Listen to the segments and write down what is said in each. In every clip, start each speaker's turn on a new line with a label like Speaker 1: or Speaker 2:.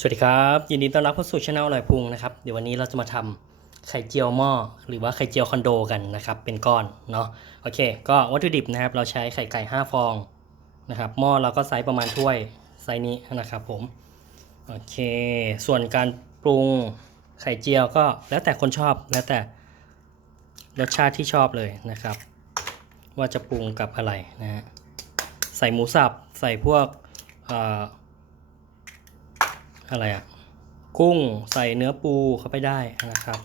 Speaker 1: สวัสดีครับ ยินดีต้อนรับเข้าสู่ช anel อร่อยพุงนะครับเดี๋ยววันนี้เราจะมาทำไข่เจียวหม้อหรือว่าไข่เจียวคอนโดกันนะครับเป็นก้อนเนาะโอเค ก็วัตถุดิบนะครับเราใช้ไข่ไก่ 5 ฟองนะครับหม้อเราก็ไซส์ประมาณถ้วยไซส์นี้นะครับผมโอเค ส่วนการปรุงไข่เจียวก็แล้วแต่คนชอบแล้วแต่รสชาติที่ชอบเลยนะครับ ว่าจะปรุงกับอะไรนะฮะใส่หมูสับใส่พวกเอ่อ อะไรอะกุ้งใส่เนื้อปูเข้าไปได้นะครับ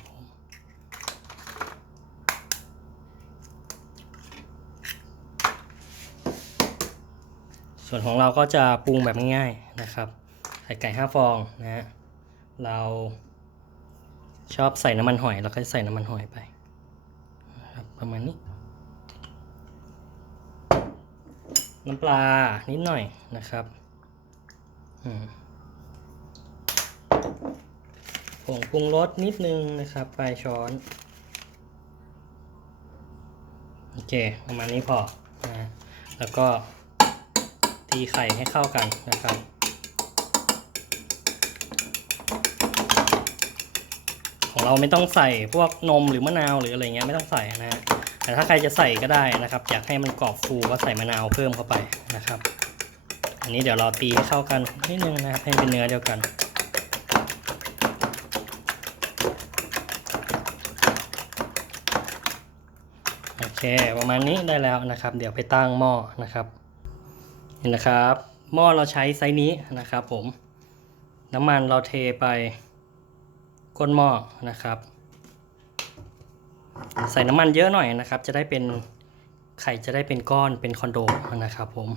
Speaker 1: ส่วนของเราก็จะปรุงแบบง่ายๆนะครับไข่ไก่ห้าฟองนะฮะเราชอบใส่น้ำมันหอยเราก็ใส่น้ำมันหอยไปครับประมาณนี้ น้ำปลานิดหน่อยนะครับ อืม ผงปรุงรสนิดนึงนะครับปลายช้อน โอเค ประมาณนี้พอนะแล้วก็ตีไข่ให้เข้ากันนะครับของเราไม่ต้องใส่พวกนมหรือมะนาวหรืออะไรเงี้ยไม่ต้องใส่นะฮะแต่ถ้าใครจะใส่ก็ได้นะครับ อยากให้มันกรอบฟูก็ใส่มะนาวเพิ่มเข้าไปนะครับ อันนี้เดี๋ยวเราตีให้เข้ากันนิดนึงนะครับให้เป็นเนื้อเดียวกัน โอเคประมาณนี้ได้แล้วนะครับ เดี๋ยวไปตั้งหม้อนะครับนี่นะครับ หม้อเราใช้ไซส์นี้นะครับผมน้ำมันเราเทไปก้นหม้อนะครับ ใส่น้ำมันเยอะหน่อยนะครับ จะได้เป็นไข่จะได้เป็นก้อนเป็นคอนโดนะครับ ผม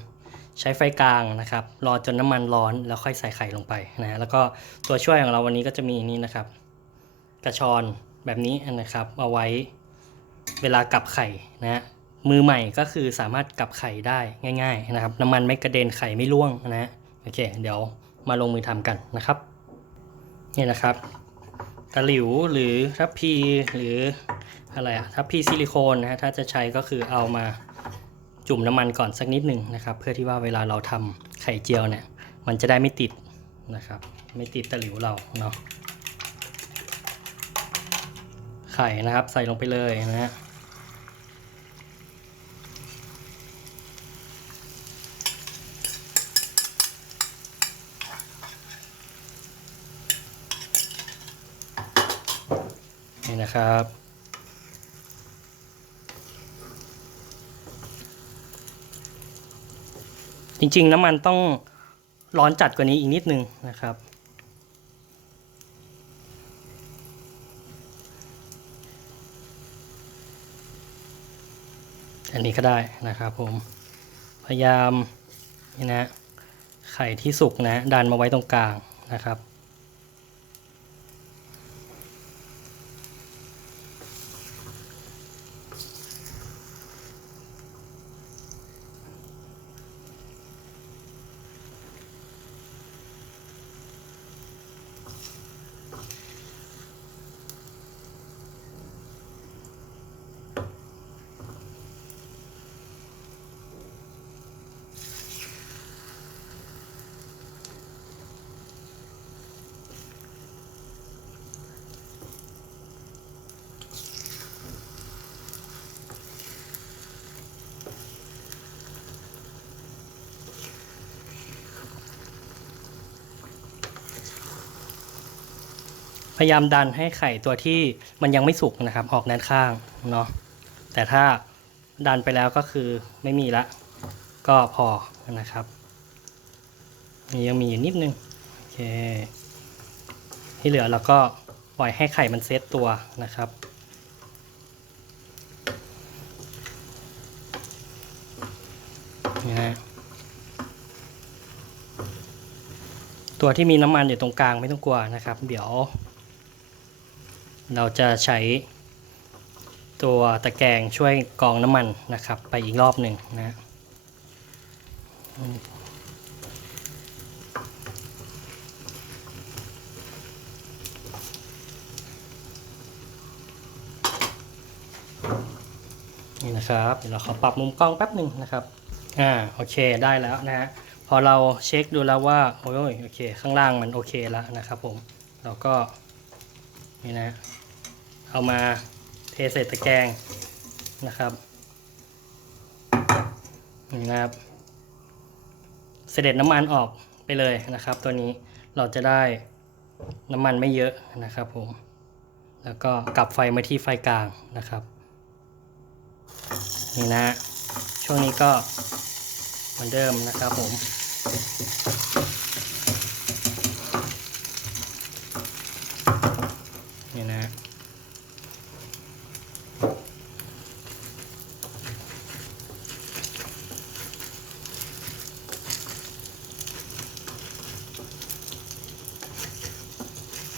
Speaker 1: ใช้ไฟกลางนะครับ รอจนน้ำมันร้อนแล้วค่อยใส่ไข่ลงไปนะแล้วก็ตัวช่วยของเราวันนี้ก็จะมีนี่นะครับ กระชอนแบบนี้นะครับ เอาไว้ เวลากลับไข่นะฮะมือใหม่ก็คือสามารถกลับไข่ได้ง่าย ๆนะครับ น้ำมันไม่กระเด็นไข่ไม่ร่วงนะฮะโอเค เดี๋ยวมาลงมือทำกันนะครับนี่นะครับตะหลิวหรือทัพพีหรืออะไรอะทัพพีซิลิโคนนะฮะถ้าจะใช้ก็คือเอามาจุ่มน้ำมันก่อนสักนิดหนึ่งนะครับ เพื่อที่ว่าเวลาเราทำไข่เจียวเนี่ย มันจะได้ไม่ติดนะครับ ไม่ติดตะหลิวเราเนาะ ไข่นะครับ ใส่ลงไปเลยนะฮะนี่นะครับจริงๆ น้ำมันต้องร้อนจัดกว่านี้อีกนิดนึงนะครับ อันนี้ก็ได้นะครับผม พยายามนี่นะไข่ที่สุกนะดันมาไว้ตรงกลางนะครับ พยายามดันให้ไข่ตัวที่มันยังไม่สุกนะครับ ออกด้านข้างเนาะแต่ถ้าดันไปแล้วก็คือไม่มีละ ก็พอนะครับนี่ยังมีอยู่นิดนึงโอเคที่เหลือเราก็ปล่อยให้ไข่มันเซตตัวนะครับนะฮะตัวที่มีน้ำมันอยู่ตรงกลางไม่ต้องกลัวนะครับ เดี๋ยว เราจะใช้ตัวตะแกรงช่วยกรองน้ำมันนะครับ ไปอีกรอบหนึ่งนะนี่นะครับเดี๋ยวเราขอปรับมุมกล้องแป๊บหนึ่งนะครับอ่าโอเคได้แล้วนะฮะพอเราเช็คดูแล้วว่าโอ้ยโอเค ข้างล่างมันโอเคแล้วนะครับผมเราก็ นี่นะ เอามาเทใส่ตะแกรงนะครับ นี่นะครับ เสด็จน้ำมันออกไปเลยนะครับ ตัวนี้เราจะได้น้ำมันไม่เยอะนะครับผม แล้วก็กลับไฟมาที่ไฟกลางนะครับ นี่นะ ช่วงนี้ก็เหมือนเดิมนะครับผม นี่นะ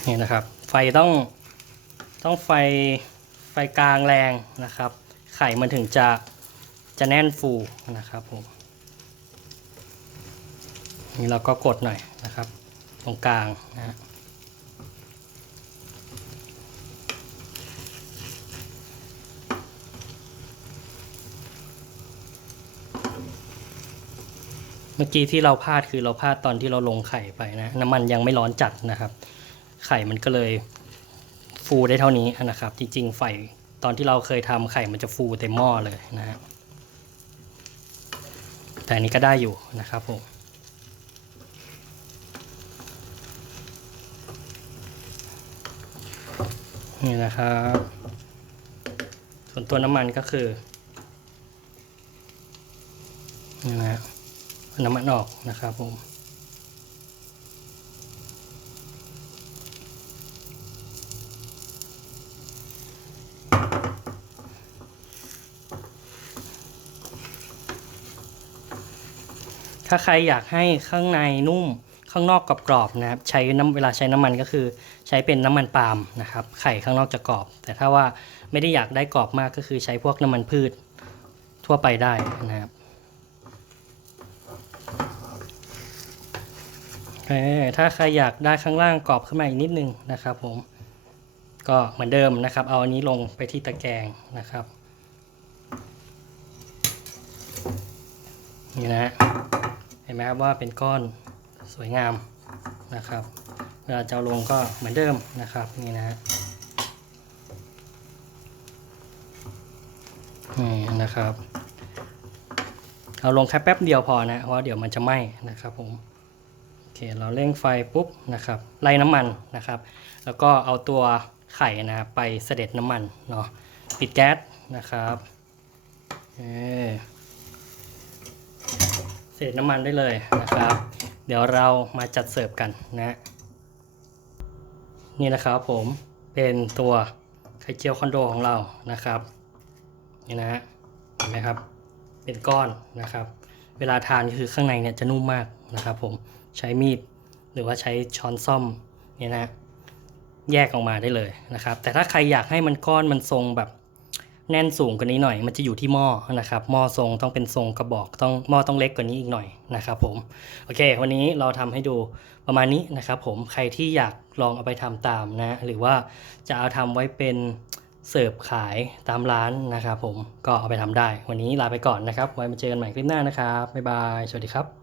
Speaker 1: นี่นะครับ ไฟต้องต้องไฟไฟกลางแรงนะครับ ไข่มันถึงจะจะแน่นฟูนะครับผมนี่เราก็กดหน่อยนะครับ ตรงกลางนะฮะเมื่อกี้ที่เราพลาดคือเราพลาดตอนที่เราลงไข่ไปนะ น้ำมันยังไม่ร้อนจัดนะครับ ไข่มันก็เลยฟูได้เท่านี้นะครับ จริงๆไฟตอนที่เราเคยทำไข่มันจะฟูเต็มหม้อเลยนะฮะแต่อันนี้ก็ได้อยู่นะครับผมนี่นะครับ ส่วนตัวน้ำมันก็คือนี่นะฮะน้ำมันออกนะครับผม ถ้าใครอยากให้ข้างในนุ่มข้างนอกกรอบๆนะครับใช้น้ำเวลาใช้น้ำมันก็คือ ใช้เป็นน้ำมันปาล์มนะครับไข่ข้างนอกจะกรอบ แต่ถ้าว่าไม่ได้อยากได้กรอบมากก็คือใช้พวกน้ำมันพืช ทั่วไปได้นะครับเออถ้าใครอยากได้ข้างล่างกรอบขึ้นมาอีกนิดนึงนะครับผมก็เหมือนเดิมนะครับ เอาอันนี้ลงไปที่ตะแกรงนะครับนี่นะฮะ ห็นไหมครับว่าเป็นก้อนสวยงามนะครับ เวลาจะลงก็เหมือนเดิมนะครับนี่นะฮะนี่นะครับเอาลงแค่แป๊บเดียวพอนะเพราะเดี๋ยวมันจะไหม้นะครับผมโอเคเราเร่งไฟปุ๊บนะครับไล่น้ำมันนะครับ แล้วก็เอาตัวไข่นะไปเสด็จน้ำมันเนาะปิดแก๊สนะครับเออ เศษน้ำมันได้เลยนะครับ เดี๋ยวเรามาจัดเสิร์ฟกันนะ นี่นะครับผมเป็นตัวไข่เจียวคอนโดของเรานะครับนี่นะฮะเห็นไหมครับ เป็นก้อนนะครับ เวลาทานก็คือข้างในเนี่ยจะนุ่มมากนะครับ ผมใช้มีดหรือว่าใช้ช้อนซ่อมเนี่ยนะแยกออกมาได้เลยนะครับ แต่ถ้าใครอยากให้มันก้อนมันทรงแบบ แน่นสูงกว่านี้หน่อย มันจะอยู่ที่หม้อนะครับหม้อทรงต้องเป็นทรงกระบอกต้องหม้อต้องเล็กกว่านี้อีกหน่อยนะครับผมโอเค วันนี้เราทำให้ดูประมาณนี้นะครับผมใครที่อยากลองเอาไปทำตามนะหรือว่าจะเอาทำไว้เป็นเสิร์ฟขายตามร้านนะครับผมก็เอาไปทำได้ วันนี้ลาไปก่อนนะครับ ไว้มาเจอกันใหม่คลิปหน้านะครับบ๊ายบายสวัสดีครับ